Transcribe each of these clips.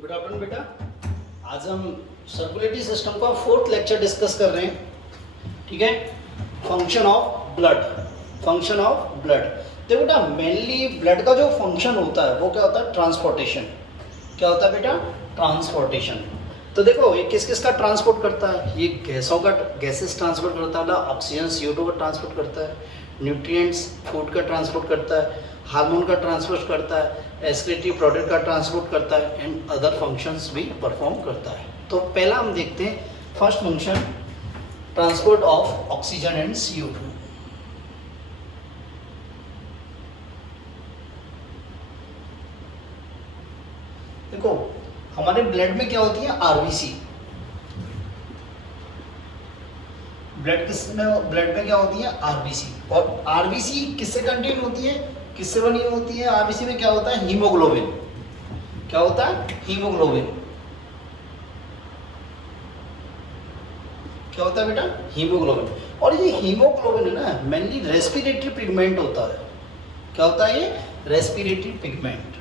Good afternoon बेटा। आज हम सर्कुलेटरी सिस्टम का 4th लेक्चर डिस्कस कर रहे हैं। ठीक है, function of blood. Function of blood, देखो बेटा, मेनली ब्लड का जो फंक्शन होता है वो क्या होता है? ट्रांसपोर्टेशन। क्या होता है बेटा? ट्रांसपोर्टेशन। तो देखो ये किस किस का ट्रांसपोर्ट करता है? ये गैसों का, गैसेस ट्रांसपोर्ट करता है, ऑक्सीजन CO2 का ट्रांसपोर्ट करता है, न्यूट्रिएंट्स फूड का ट्रांसपोर्ट करता है, हार्मोन का ट्रांसपोर्ट करता है, एक्सक्रीटरी प्रोडक्ट का ट्रांसपोर्ट करता है एंड अदर फंक्शंस भी परफॉर्म करता है। तो पहला हम देखते हैं first function, transport of oxygen and CO2। देखो हमारे ब्लड में क्या होती है? आरबीसी। ब्लड में क्या होती है? आरबीसी। और आरबीसी किससे कंटेन होती है? किससे बनी होती है? आरबीसी में क्या होता है? हीमोग्लोबिन। क्या होता है? हीमोग्लोबिन। क्या होता है बेटा? हीमोग्लोबिन। और ये हीमोग्लोबिन है ना, मेनली रेस्पिरेटरी पिगमेंट होता है। क्या होता है ये? Respiratory pigment.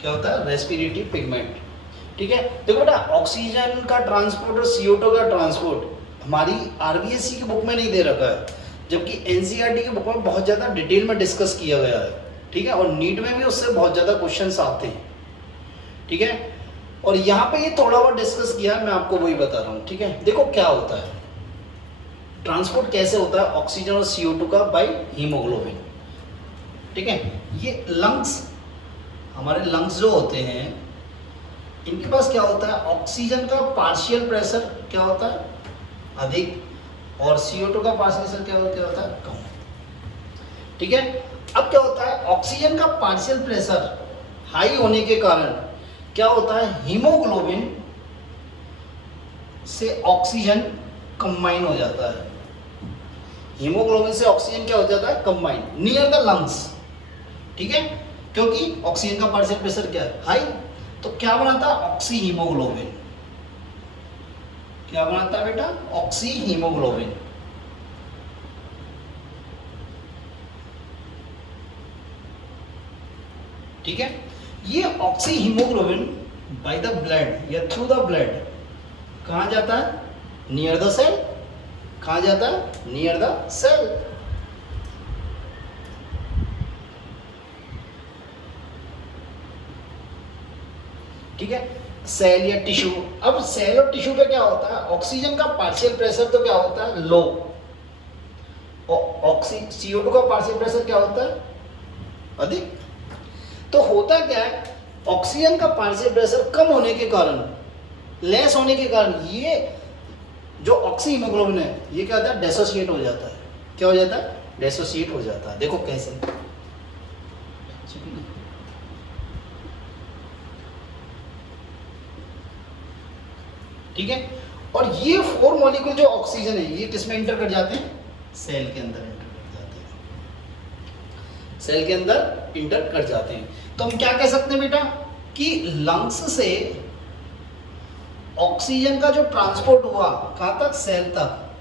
क्या होता है? Respiratory pigment. ठीक है, देखो बेटा, ऑक्सीजन का ट्रांसपोर्ट और CO2 का ट्रांसपोर्ट हमारी RBSC की बुक में नहीं दे रखा है, जबकि NCERT की बुक में बहुत ज़्यादा डिटेल में डिस्कस किया गया है। ठीक है, और नीट में भी उससे बहुत ज़्यादा क्वेश्चंस आते हैं। ठीक है, और यहाँ पे ये थोड़ा बहुत डिस्कस किया है, मैं आपको वही बता रहा हूँ। ठीक है, देखो क्या होता है, ट्रांसपोर्ट कैसे होता है ऑक्सीजन और CO2 का? By haemoglobin. ठीक है, ये लंग्स, हमारे लंग्स जो होते हैं, इनके पास क्या होता है? ऑक्सीजन का पार्शियल प्रेशर क्या होता है? अधिक, और CO2 का पार्शियल प्रेशर क्या होता है? कम। ठीक है, अब क्या होता है? ऑक्सीजन का पार्शियल प्रेशर हाई होने के कारण क्या होता है? हीमोग्लोबिन से ऑक्सीजन कंबाइन हो जाता है। हीमोग्लोबिन से ऑक्सीजन क्या हो जाता है? Combine near the lungs. ठीक है, क्योंकि ऑक्सीजन का पार्शियल प्रेशर क्या है? हाई। तो क्या बनाता है? Oxy haemoglobin. क्या बनाता है बेटा? Oxy haemoglobin. ठीक है, ये oxy haemoglobin by the blood या थ्रू द ब्लड कहां जाता है? Near the cell. कहां जाता है? Near the cell. ठीक है, सेल या टिश्यू। अब सेल और टिश्यू पे क्या होता है? ऑक्सीजन का पार्शियल प्रेशर तो क्या होता है? लो। CO2 का पार्शियल प्रेशर क्या होता है? अधिक। तो होता क्या है? ऑक्सीजन का पार्शियल प्रेशर कम होने के कारण, लेस होने के कारण, ये जो ऑक्सी हीमोग्लोबिन है ये क्या होता है? डिसोसिएट हो जाता है। क्या हो जाता है? डिसोसिएट हो जाता है। देखो कैसे, ठीक है, और ये 4 मॉलिक्यूल जो ऑक्सीजन है ये किसमें इंटर कर जाते हैं? सेल के अंदर इंटर कर जाते हैं। सेल के अंदर इंटर कर जाते हैं। तो हम क्या कह सकते हैं बेटा कि लंग्स से ऑक्सीजन का जो ट्रांसपोर्ट हुआ कहां तक? सेल तक।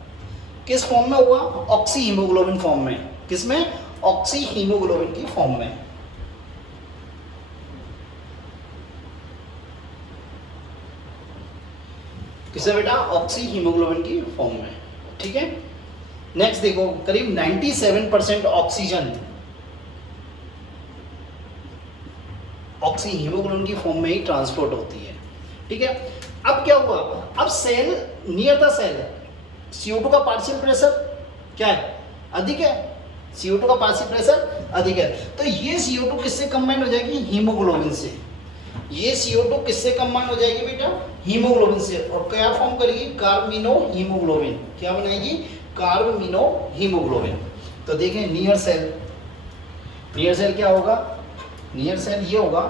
किस फॉर्म में हुआ? ऑक्सी हीमोग्लोबिन फॉर्म में। किसमें? ऑक्सी हीमोग्लोबिन की फॉर्म में। किसे बेटा? ऑक्सी हीमोग्लोबिन की फॉर्म में। ठीक है, नेक्स्ट देखो, करीब 97% ऑक्सीजन ऑक्सी हीमोग्लोबिन की फॉर्म में ही ट्रांसपोर्ट होती है। ठीक है, अब क्या हुआ? अब cell, near the cell, CO2 का पार्शियल प्रेशर क्या है? अधिक है। CO2 का पार्शियल प्रेशर अधिक है, तो ये CO2 किससे कंबाइन हो जाएगी? हीमोग्लोबिन से। ये CO2 किससे कंबाइन हो जाएगी बेटा? हीमोग्लोबिन से। और क्या फॉर्म करेगी? कार्बमिनो हीमोग्लोबिन। क्या बनाएगी? कार्बमिनो हीमोग्लोबिन। तो देखें नियर सेल, नियर सेल क्या होगा? नियर सेल ये होगा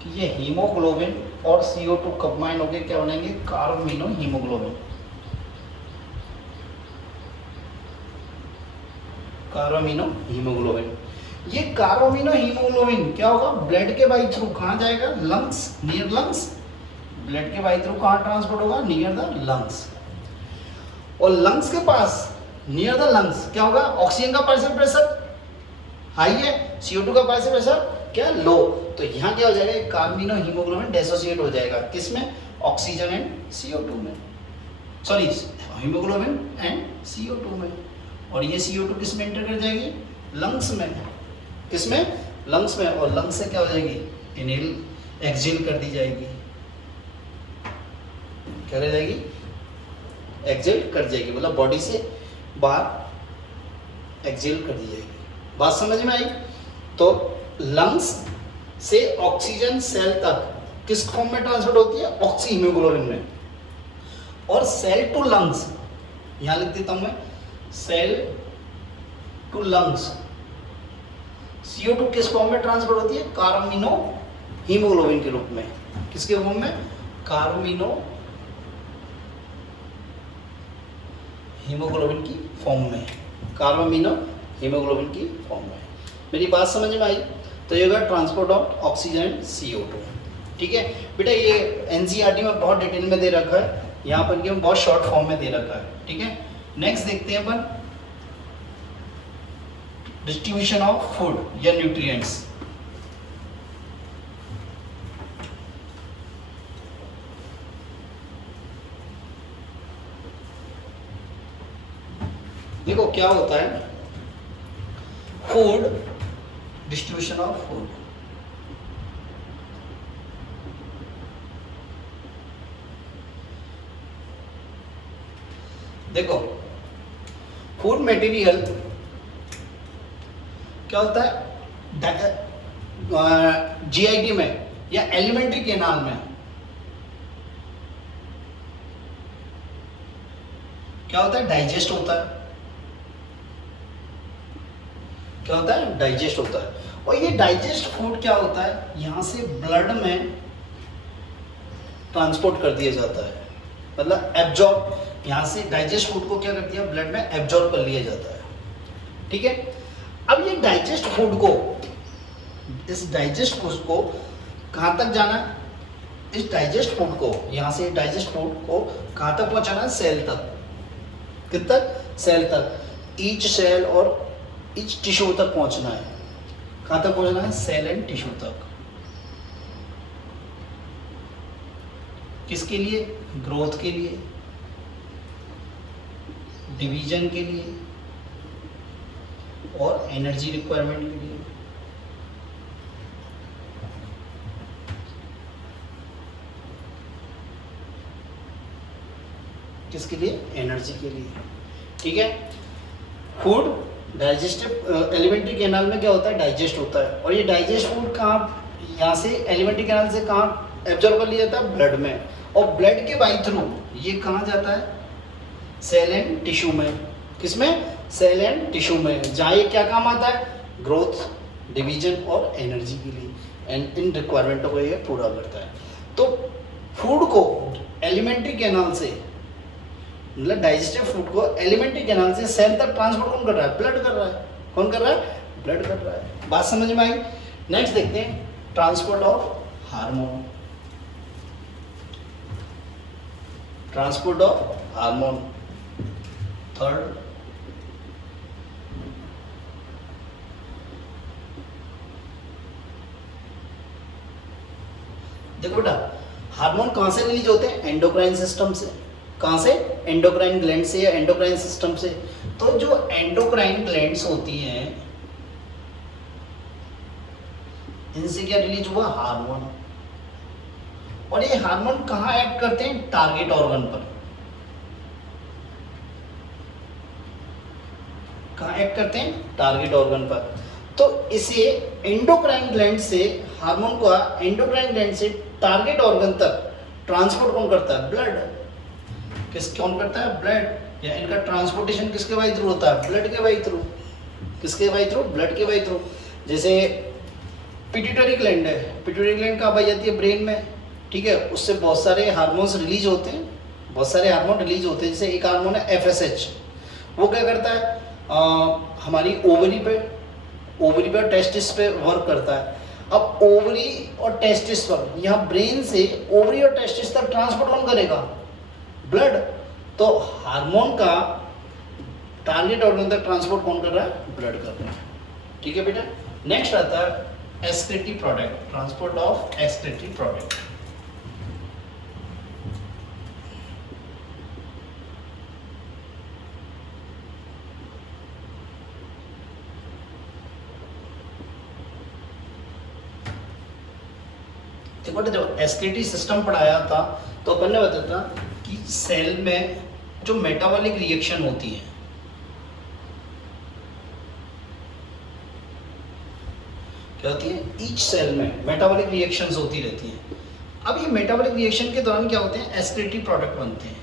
कि ये हीमोग्लोबिन और CO2 कंबाइन होकर क्या बनेंगे? कार्बमिनो हीमोग्लोबिन। कार्बमिनो हीमोग्लोबिन। ये कार्बोमिनो हीमोग्लोबिन क्या होगा? ब्लड के बाई थ्रू कहां जाएगा? Lungs, near lungs. ब्लड के बाई थ्रू कहां ट्रांसपोर्ट होगा? Near the lungs. और लंग्स के पास नियर द लंग्स क्या होगा, ऑक्सीजन का पार्शियल प्रेशर हाई है, CO2 का पार्शियल प्रेशर क्या लो, तो यहाँ क्या हो जाएगा, कार्बिनो हीमोग्लोबिन डिसोसिएट हो जाएगा, किसमें, ऑक्सीजन एंड CO2 में, सॉरी हीमोग्लोबिन एंड CO2 में, और ये CO2 किस में एंटर कर जाएगी, लंग्स में, किसमें, लंग्स में, और लंग्स से क्या हो जाएगी, इनहेल एक्सहेल कर दी जाएगी, क्या कर जाएगी, एक्सहेल कर जाएगी, मतलब बॉडी से बाहर एक्सहेल कर दी जाएगी। बात समझ में आई। तो लंग्स से ऑक्सीजन सेल तक किस फॉर्म में ट्रांसफर होती है, ऑक्सी हीमोग्लोबिन में, और सेल टू लंग्स, यहां लिख देता हूं मैं, सेल टू लंग्स CO2 किस फॉर्म में ट्रांसफर होती है, कार्बामिनो हीमोग्लोबिन के रूप में, किसके फॉर्म में, कार्बामिनो हीमोग्लोबिन की फॉर्म में, कार्बामिनो हीमोग्लोबिन की फॉर्म में। मेरी बात समझ में आई। तो ये होगा transport of oxygen and CO2। ठीक है बेटा, ये NCERT में बहुत डिटेल में दे रखा है, यहाँ पर कि बहुत शॉर्ट फॉर्म में दे रखा है। ठीक है, नेक्स्ट देखते हैं अपन डिस्ट्रीब्यूशन ऑफ फूड या न्यूट्रिएंट्स। देखो क्या होता है, फूड, डिस्ट्रीब्यूशन ऑफ फूड। देखो फूड मटेरियल क्या होता है, GIT में या एलिमेंट्री केनाल में क्या होता है, डाइजेस्ट होता है, क्या होता है, डाइजेस्ट होता है। और ये डाइजेस्ट फूड क्या होता है, यहाँ से ब्लड में ट्रांसपोर्ट कर दिया जाता है, मतलब एब्जॉर्ब, यहाँ से डाइजेस्ट फूड को क्या कर दिया, ब्लड में एब्जॉर्ब कर लिया जाता है। ठीक है, अब ये डाइजेस्ट फूड को, इस डाइजेस्ट फूड को कहाँ तक जाना है, इस डाइजेस्ट फूड को, यहाँ से डाइजेस्ट फूड को कहाँ तक पहुँचाना है, सेल तक, कित तक, सेल तक, ईच सेल और ईच टिश्यू तक पहुंचना है। कहां तक पहुंचना है, सेल एंड टिश्यू तक। किसके लिए, ग्रोथ के लिए, डिवीजन के लिए और एनर्जी रिक्वायरमेंट के लिए। किसके लिए, एनर्जी के लिए। ठीक है, फूड डाइजेस्टिव एलिमेंट्री कैनाल में क्या होता है, डाइजेस्ट होता है, और ये डाइजेस्ट फूड कहाँ, यहाँ से एलिमेंट्री कैनाल से कहाँ एब्जॉर्ब कर लिया जाता है, ब्लड में, और ब्लड के बाई थ्रू ये कहाँ जाता है, सेल एंड टिश्यू में, किसमें, सेल एंड टिश्यू में, जहाँ ये क्या काम आता है, ग्रोथ, डिवीजन और एनर्जी के लिए, एंड इन रिक्वायरमेंटों को ये पूरा करता है। तो फूड को एलिमेंट्री कैनाल से, मतलब डाइजेस्टिव फूड को एलिमेंट्री कैनाल से सेल तक ट्रांसपोर्ट कौन कर रहा है, ब्लड कर रहा है। कौन कर रहा है, ब्लड कर रहा है। बात समझ में आई। नेक्स्ट देखते हैं transport of hormone. Transport of hormone, third देखो बेटा, हार्मोन कहां से रिलीज होते हैं, एंडोक्राइन सिस्टम से। कहां से, एंडोक्राइन ग्लैंड से या एंडोक्राइन सिस्टम से। तो जो एंडोक्राइन ग्लैंड्स होती हैं, इनसे क्या रिलीज हुआ, हार्मोन। और ये हार्मोन कहां एक्ट करते हैं, टारगेट ऑर्गन पर। कहां एक्ट करते हैं, टारगेट ऑर्गन पर। तो इसे एंडोक्राइन ग्लैंड से, हार्मोन को एंडोक्राइन ग्लैंड से टारगेट ऑर्गन तक ट्रांसपोर्ट कौन करता है, ब्लड। कौन करता है, ब्लड। या इनका ट्रांसपोर्टेशन किसके बाई थ्रू होता है, ब्लड के बाई थ्रू। किसके बाई थ्रू, ब्लड के बाई थ्रू। जैसे पिट्यूटरी ग्लैंड है, पिट्यूटरी ग्लैंड कहाँ पाई जाती है, ब्रेन में। ठीक है, उससे बहुत सारे हार्मोन्स रिलीज होते हैं, बहुत सारे हार्मोन रिलीज होते हैं। जैसे एक हार्मोन है FSH, वो क्या करता है, हमारी ओवरी पे और टेस्टिस पे वर्क करता है। अब ओवरी और टेस्टिस पर, यहाँ ब्रेन से ओवरी और टेस्टिस तक ट्रांसपोर्ट कौन करेगा, ब्लड। तो हार्मोन का टारगेट ऑर्गन तक ट्रांसपोर्ट कौन कर रहा है? ब्लड कर रहा है। ठीक है बेटा। नेक्स्ट आता है excretory product, transport of excretory product. देखो जब एक्सक्रीटरी सिस्टम पढ़ाया था तो अपन ने बताया था कि सेल में जो मेटाबॉलिक रिएक्शन होती है, क्या होती है? ईच सेल में मेटाबॉलिक रिएक्शंस होती रहती हैं। अब ये मेटाबॉलिक रिएक्शन के दौरान क्या होते हैं? एक्सक्रीटरी प्रोडक्ट बनते हैं।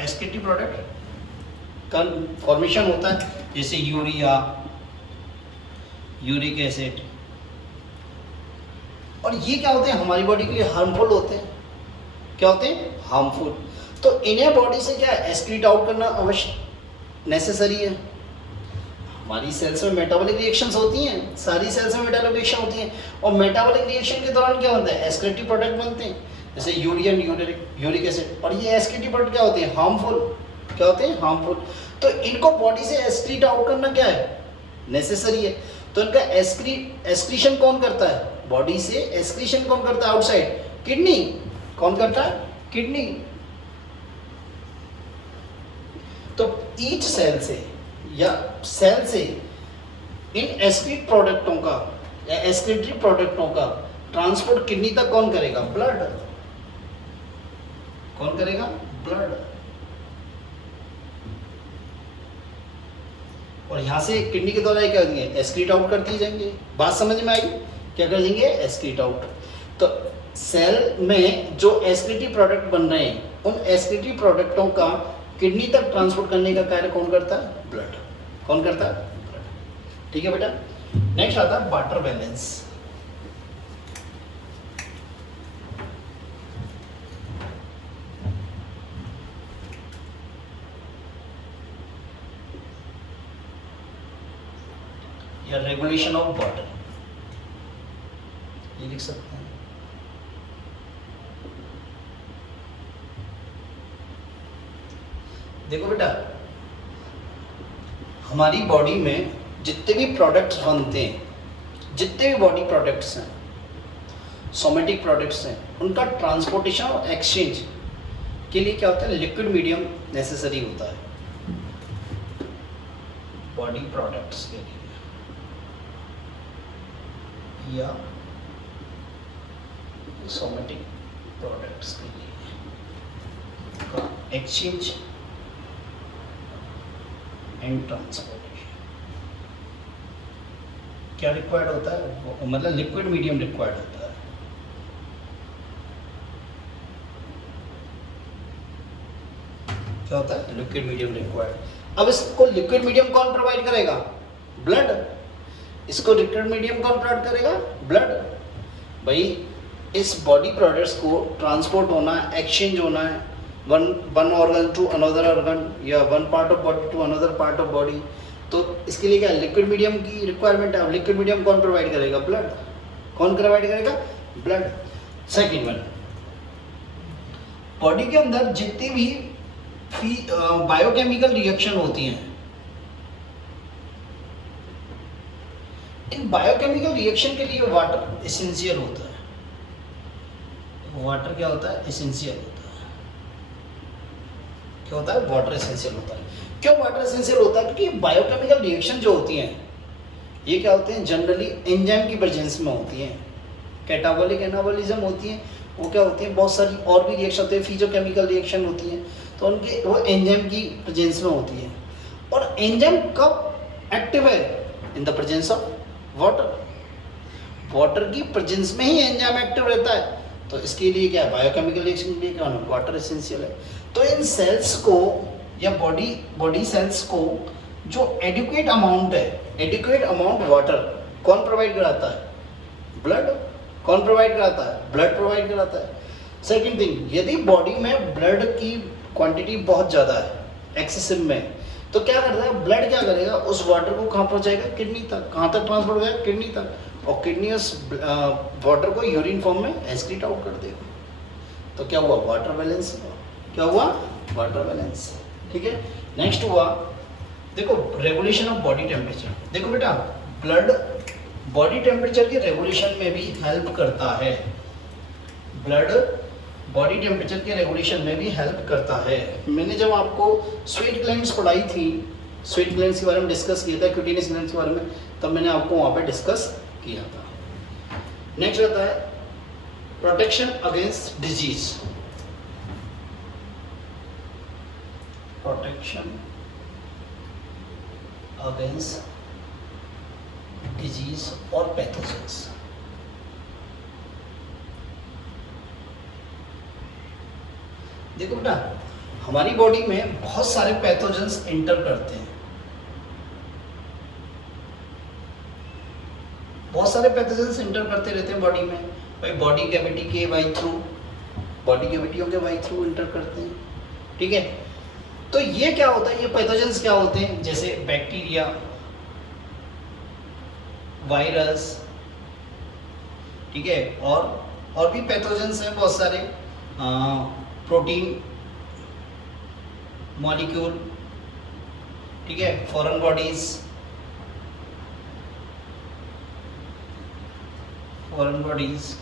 एक्सक्रीटरी प्रोडक्ट का फॉर्मेशन होता है जैसे यूरिया, यूरिक एसिड, और ये क्या होते हैं? हमारी बॉडी के लिए हार्मफुल होते हैं। क्या होते हैं? हार्मफुल। तो इन्हें बॉडी से क्या एक्सक्रीट आउट करना अवश्य नेसेसरी है। हमारी सेल्स में मेटाबॉलिक रिएक्शंस होती हैं, सारी सेल्स में मेटाबॉलिक रिएक्शन होती हैं, और मेटाबॉलिक रिएक्शन के दौरान क्या होता है? एक्सक्रीटरी प्रोडक्ट बनते हैं जैसे यूरिया, यूरिक एसिड। और ये एक्सक्रीटरी प्रोडक्ट क्या होते हैं? हार्मफुल। क्या होते हैं? हार्मफुल। तो इनको बॉडी से एक्सक्रीट आउट करना क्या है? नेसेसरी है। तो इनका एक्सक्रीशन कौन करता है? बॉडी से एक्सक्रीशन कौन करता है? Outside kidney. कौन करता है? किडनी। तो ईच सेल से या सेल से इन एक्सक्रीट प्रोडक्टों का या एक्सक्रीटरी प्रोडक्टों का ट्रांसपोर्ट किडनी तक कौन करेगा? ब्लड। कौन करेगा? ब्लड। और यहां से किडनी के द्वारा क्या करेंगे? एक्सक्रीट आउट करती जाएंगे। बात समझ में आई? क्या कर देंगे? Excrete out. तो सेल में जो एक्सक्रीटरी प्रोडक्ट बन रहे हैं, उन एक्सक्रीटरी प्रोडक्टों का किडनी तक ट्रांसपोर्ट करने का कार्य कौन करता है? ब्लड। कौन करता है? ब्लड। ठीक है बेटा। नेक्स्ट आता है वाटर बैलेंस। या रेगुलेशन ऑफ वाटर, ये लिख सकते हैं। देखो बेटा, हमारी बॉडी में जितने भी प्रोडक्ट्स बनते हैं, जितने भी बॉडी प्रोडक्ट्स हैं, सोमेटिक प्रोडक्ट्स हैं, उनका ट्रांसपोर्टेशन और एक्सचेंज के लिए क्या होता है? लिक्विड मीडियम नेसेसरी होता है बॉडी प्रोडक्ट्स के लिए, या सोमेटिक प्रोडक्ट्स के लिए एक्सचेंज एंड ट्रांसपोर्टेशन क्या रिक्वायर्ड होता है? मतलब लिक्विड मीडियम रिक्वायर्ड होता है। क्या होता है? Liquid medium required. अब इसको लिक्विड मीडियम कौन प्रोवाइड करेगा? ब्लड। इसको लिक्विड मीडियम कौन प्रोवाइड करेगा? ब्लड। भाई इस बॉडी प्रोडक्ट्स को ट्रांसपोर्ट होना है, एक्सचेंज होना है, one organ to another organ या one part of body to another part of body, तो इसके लिए क्या लिक्विड मीडियम की रिक्वायरमेंट है। लिक्विड मीडियम कौन प्रोवाइड करेगा? ब्लड। कौन प्रोवाइड करेगा? ब्लड। सेकंड वन, बॉडी के अंदर जितनी भी बायोकेमिकल रिएक्शन होती हैं, इन बायोकेमिकल रिएक्शन के लिए वाटर एसेंशियल होता है। वाटर क्या होता है? एसेंशियल होता है। क्या होता है? वाटर एसेंशियल होता है। क्यों वाटर एसेंशियल होता है? क्योंकि बायोकेमिकल रिएक्शन जो होती हैं, ये क्या होते हैं? जनरली एंजाइम की प्रेजेंस में होती हैं। कैटाबॉलिक एनाबॉलिज्म होती है, वो क्या होती है? बहुत सारी और भी रिएक्शन होती है, फिजियोकेमिकल रिएक्शन होती हैं, तो उनके वो एंजाइम की प्रेजेंस में होती है। और एंजाइम कब एक्टिव है? In the presence of water. Water की प्रेजेंस में ही एंजाइम एक्टिव रहता है। तो इसके लिए क्या है? बायोकेमिकल रिएक्शन के लिए क्या होना? वाटर एसेंशियल है। तो इन सेल्स को या बॉडी सेल्स को जो एडिक्वेट अमाउंट है, एडिक्वेट अमाउंट वाटर कौन प्रोवाइड कराता है? ब्लड। कौन प्रोवाइड कराता है? ब्लड प्रोवाइड कराता है। सेकंड थिंग, यदि बॉडी में ब्लड की क्वांटिटी बहुत ज़्यादा है, एक्सेसिव में, तो क्या करता है? ब्लड क्या करेगा? उस वाटर को कहाँ पहुँचाएगा? किडनी तक। कहाँ तक ट्रांसपोर्ट होगा? किडनी तक। और किडनी उस वाटर को यूरिन फॉर्म में एक्सक्रीट आउट कर देगा। तो क्या हुआ? वाटर बैलेंस हुआ। क्या हुआ? वाटर बैलेंस, ठीक है। नेक्स्ट हुआ देखो रेगुलेशन ऑफ बॉडी टेम्परेचर। देखो बेटा ब्लड बॉडी टेम्परेचर के रेगुलेशन में भी हेल्प करता है, ब्लड बॉडी टेम्परेचर के रेगुलेशन में भी हेल्प करता है। मैंने जब आपको स्वेट ग्लैंड्स पढ़ाई थी, स्वेट ग्लैंड्स के बारे में डिस्कस किया था, क्यूटेनियस ग्लैंड्स के बारे में, तब मैंने आपको वहाँ पे डिस्कस किया था। नेक्स्ट रहता है protection against disease, protection against disease और पैथोजेंस। देखो बेटा हमारी बॉडी में बहुत सारे पैथोजेंस एंटर करते हैं, बहुत सारे पैथोजेंस एंटर करते रहते हैं बॉडी में। भाई बॉडी कैविटी के वाई थ्रू, बॉडी कैविटियों के वाई थ्रू एंटर करते हैं, ठीक है। तो ये क्या होता है, ये पैथोजेंस क्या होते हैं, जैसे बैक्टीरिया, वायरस, ठीक है, और भी पैथोजेंस हैं बहुत सारे, प्रोटीन मॉलिक्यूल, ठीक है, फॉरेन बॉडीज, फॉरेन बॉडीज,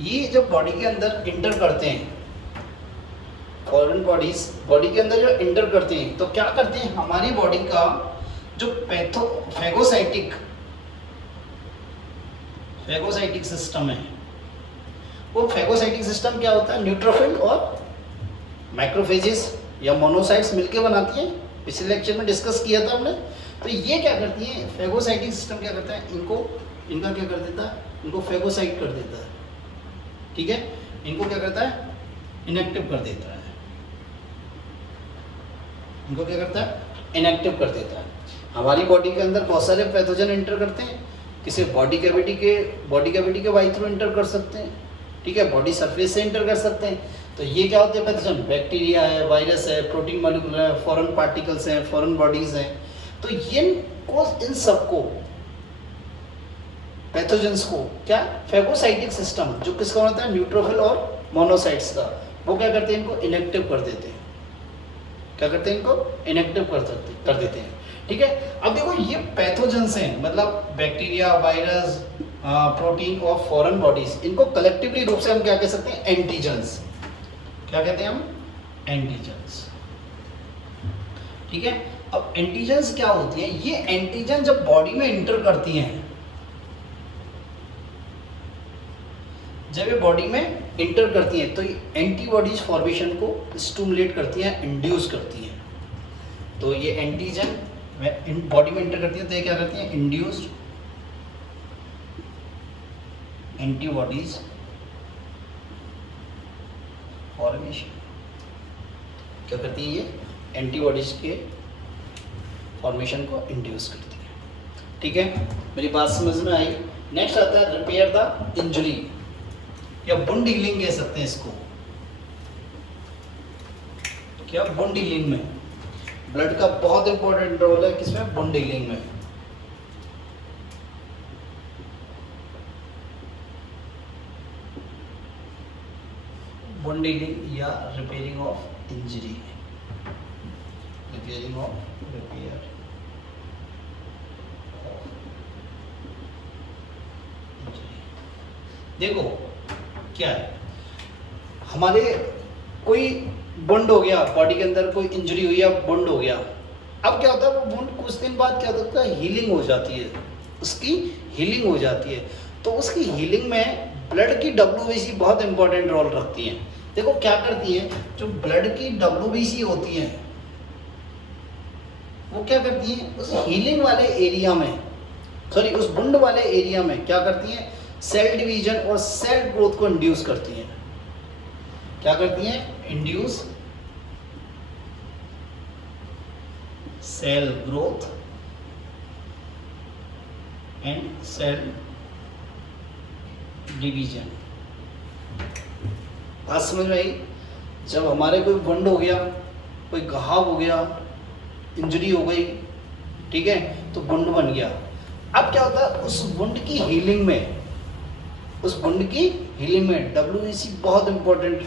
ये जब बॉडी के अंदर इंटर करते हैं, फॉरेन बॉडीज बॉडी के अंदर जो इंटर करते हैं तो क्या करते हैं, हमारी बॉडी का जो फैगोसाइटिक सिस्टम है, वो फैगोसाइटिक सिस्टम क्या होता है, न्यूट्रोफिल और मैक्रोफेजेस या मोनोसाइट्स मिलके बनाती हैं। पिछले लेक्चर में डिस्कस किया था हमने। तो ये क्या करती है, फैगोसाइटिक सिस्टम क्या करता है, इनका क्या कर देता है, इनको फैगोसाइट कर देता है, ठीक है, इनको क्या करता है, इनएक्टिव कर देता है, इनको क्या करता है, इनएक्टिव कर देता है। हमारी बॉडी के अंदर बहुत सारे पैथोजन एंटर करते हैं, किसी बॉडी कैविटी के वाई थ्रू एंटर कर सकते हैं, ठीक है, बॉडी सरफेस से एंटर कर सकते हैं। तो ये क्या होते हैं पैथोजन, बैक्टीरिया है, वायरस है, प्रोटीन मॉलिक्यूल है, फॉरेन पार्टिकल्स हैं, फॉरेन बॉडीज हैं। तो इन सबको पैथोजेंस को क्या, फैगोसाइटिक सिस्टम जो किसका होता है, न्यूट्रोफिल और मोनोसाइट्स का, वो क्या करते हैं, इनको इनएक्टिव कर देते हैं। क्या करते हैं, इनको इनएक्टिव कर देते हैं, ठीक है। अब देखो ये पैथोजेंस हैं, मतलब बैक्टीरिया, वायरस, प्रोटीन और फॉरेन बॉडीज, इनको कलेक्टिवली रूप से हम क्या कह सकते हैं, एंटीजेंस। क्या कहते हैं हम, एंटीजेंस, ठीक है। अब एंटीजेंस क्या होती है, ये एंटीजन जब बॉडी में इंटर करती हैं, जब ये बॉडी में इंटर करती हैं तो ये एंटीबॉडीज फॉर्मेशन को स्टिमुलेट करती हैं, इंड्यूस करती हैं। तो ये एंटीजन बॉडी में इंटर करती है तो ये क्या करती हैं, इंड्यूस्ड एंटीबॉडीज फॉर्मेशन, क्या करती है, ये एंटीबॉडीज के फॉर्मेशन को इंड्यूस करती है, ठीक है। मेरी बात समझ में आई। नेक्स्ट आता है रिपेयर द इंजरी या वुंड हीलिंग कह सकते हैं इसको। क्या वुंड हीलिंग में ब्लड का बहुत इंपॉर्टेंट रोल है, किसमें, वुंड हीलिंग में। वुंड हीलिंग या repairing of injury, repair injury. देखो क्या है, हमारे कोई वुंड हो गया, बॉडी के अंदर कोई इंजरी हुई या वुंड हो गया, अब क्या होता है, वो वुंड कुछ दिन बाद क्या होता है, हीलिंग हो जाती है, उसकी हीलिंग हो जाती है। तो उसकी हीलिंग में ब्लड की WBC बहुत इंपॉर्टेंट रोल रखती है। देखो क्या करती है, जो ब्लड की WBC होती है वो क्या करती है, उस हीलिंग वाले एरिया में, सॉरी उस वुंड वाले एरिया में क्या करती है, सेल डिवीजन और सेल ग्रोथ को इंड्यूस करती हैं। क्या करती हैं, induce cell growth and cell division. बात समझ में आई। जब हमारे कोई वुंड हो गया, कोई घाव हो गया, इंजरी हो गई, ठीक है, तो वुंड बन गया। अब क्या होता है, उस वुंड की हीलिंग में, WBC बहुत इंपॉर्टेंट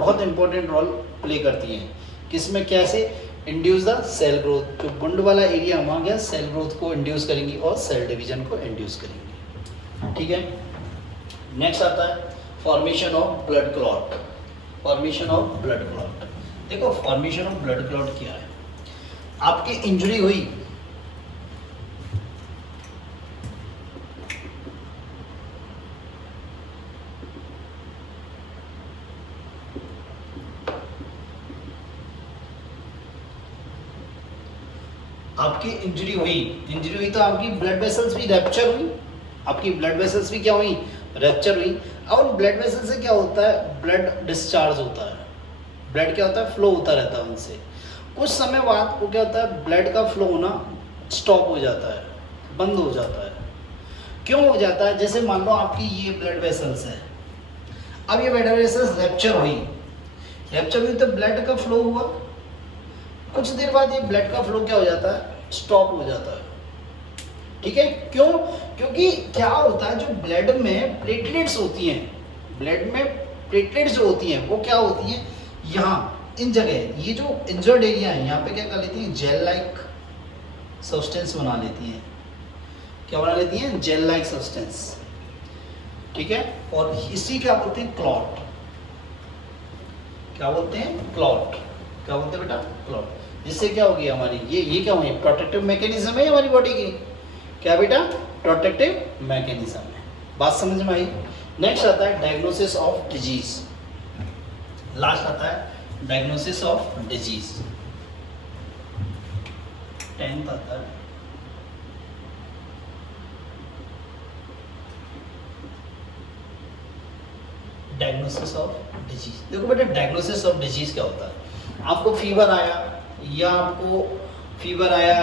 बहुत इंपॉर्टेंट रोल प्ले करती हैं। किसमें, कैसे? इंड्यूस द सेल ग्रोथ, जो बुंड वाला एरिया वहाँ गया सेल ग्रोथ को इंड्यूस करेंगी और सेल डिवीजन को इंड्यूस करेंगी। ठीक है, नेक्स्ट आता है formation of blood clot. Formation of blood clot, देखो फॉर्मेशन ऑफ ब्लड क्लॉट क्या है? आपकी इंजरी हुई, आपकी इंजरी हुई तो आपकी ब्लड वेसल्स भी रैप्चर हुई, आपकी ब्लड वेसल्स भी क्या हुई? रैप्चर हुई। और ब्लड वेसल से क्या होता है? ब्लड डिस्चार्ज होता है, ब्लड क्या होता है? फ्लो होता रहता है उनसे। कुछ समय बाद वो क्या होता है? ब्लड का फ्लो होना स्टॉप हो जाता है, बंद हो जाता है। क्यों हो जाता है? जैसे मान लो आपकी ये ब्लड वेसल्स है, अब ये ब्लड वेसल्स रैप्चर हुई तो ब्लड का फ्लो हुआ, कुछ देर बाद ये ब्लड का फ्लो क्या हो जाता है? स्टॉप हो जाता है। ठीक है, क्यों? क्योंकि क्या होता है, जो ब्लड में प्लेटलेट्स होती हैं, ब्लड में प्लेटलेट्स जो होती हैं वो क्या होती हैं? यहाँ इन जगह, ये जो इंजर्ड एरिया है यहाँ पे क्या कर लेती हैं? जेल लाइक सब्सटेंस बना लेती हैं। क्या बना लेती हैं? Gel like substance. ठीक है, और इसी क्या बोलते हैं? क्लॉट। क्या बोलते हैं? क्लॉट। क्या बोलते हैं बेटा? क्लॉट। जिससे क्या होगी हमारी ये क्या हुई? प्रोटेक्टिव मैकेनिज्म है हमारी बॉडी की। क्या बेटा? प्रोटेक्टिव मैकेनिज्म है। बात समझ में आई? नेक्स्ट आता है डायग्नोसिस ऑफ डिजीज। लास्ट आता है डायग्नोसिस ऑफ डिजीज। 10th आता है डायग्नोसिस ऑफ डिजीज। देखो बेटा, डायग्नोसिस ऑफ डिजीज क्या होता है? आपको फीवर आया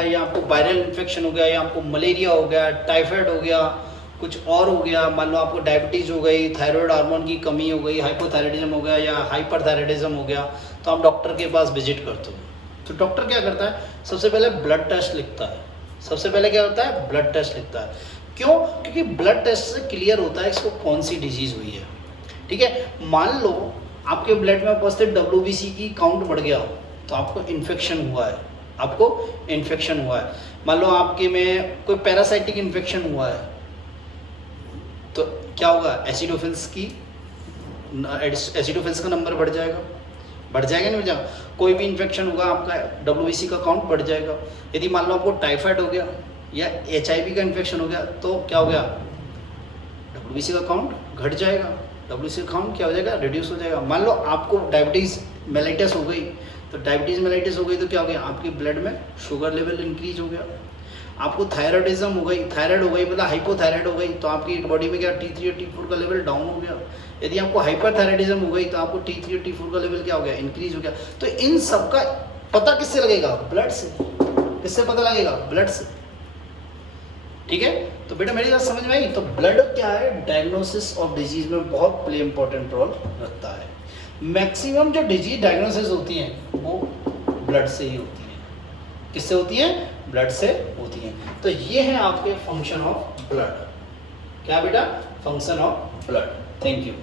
या आपको वायरल इन्फेक्शन हो गया, या आपको मलेरिया हो गया, टाइफाइड हो गया, कुछ और हो गया, मान लो आपको डायबिटीज़ हो गई, थायराइड हार्मोन की कमी हो गई, हाइपोथायराइडिज्म हो गया या हाइपरथायराइडिज्म हो गया, तो आप डॉक्टर के पास विजिट करते हो। तो डॉक्टर क्या करता है? सबसे पहले ब्लड टेस्ट लिखता है। सबसे पहले क्या होता है? ब्लड टेस्ट लिखता है। क्यों? क्योंकि ब्लड टेस्ट से क्लियर होता है इसको कौन सी डिजीज़ हुई है। ठीक है, मान लो आपके ब्लड में उपस्थित WBC की काउंट बढ़ गया तो आपको इन्फेक्शन हुआ है, मान लो आपके में कोई पैरासाइटिक इन्फेक्शन हुआ है तो क्या होगा? एसिडोफिल्स का नंबर बढ़ जाएगा नहीं बढ़ जाएगा? कोई भी इन्फेक्शन होगा आपका WBC का काउंट बढ़ जाएगा। यदि मान लो आपको टाइफाइड हो गया या HIV का इन्फेक्शन हो गया तो क्या हो गया? WBC का काउंट घट जाएगा, WBC का काउंट क्या हो जाएगा? रिड्यूस हो जाएगा। मान लो आपको डायबिटीज़ मेलाइटिस हो गई तो क्या हो गया? आपके ब्लड में शुगर लेवल इंक्रीज हो गया। आपको थायराइडिज्म हो गई, मतलब हाइपोथायराइड हो गई तो आपकी बॉडी में क्या T3 और T4 का लेवल डाउन हो गया। यदि आपको हाइपरथायराइडिज्म हो गई तो आपको T3 और T4 का लेवल क्या हो गया? इंक्रीज हो गया। तो इन सब का पता किससे लगेगा? ब्लड से। किससे पता लगेगा? ब्लड से। ठीक है, तो बेटा मेरी बात समझ में आई? तो ब्लड क्या है? डायग्नोसिस ऑफ डिजीज में बहुत प्ले इंपॉर्टेंट रोल रखता है। मैक्सिमम जो डिजीज डायग्नोसिस होती हैं वो ब्लड से ही होती हैं। किससे होती हैं? ब्लड से होती हैं। तो ये है आपके फंक्शन ऑफ ब्लड। क्या बेटा? Function of blood. Thank you.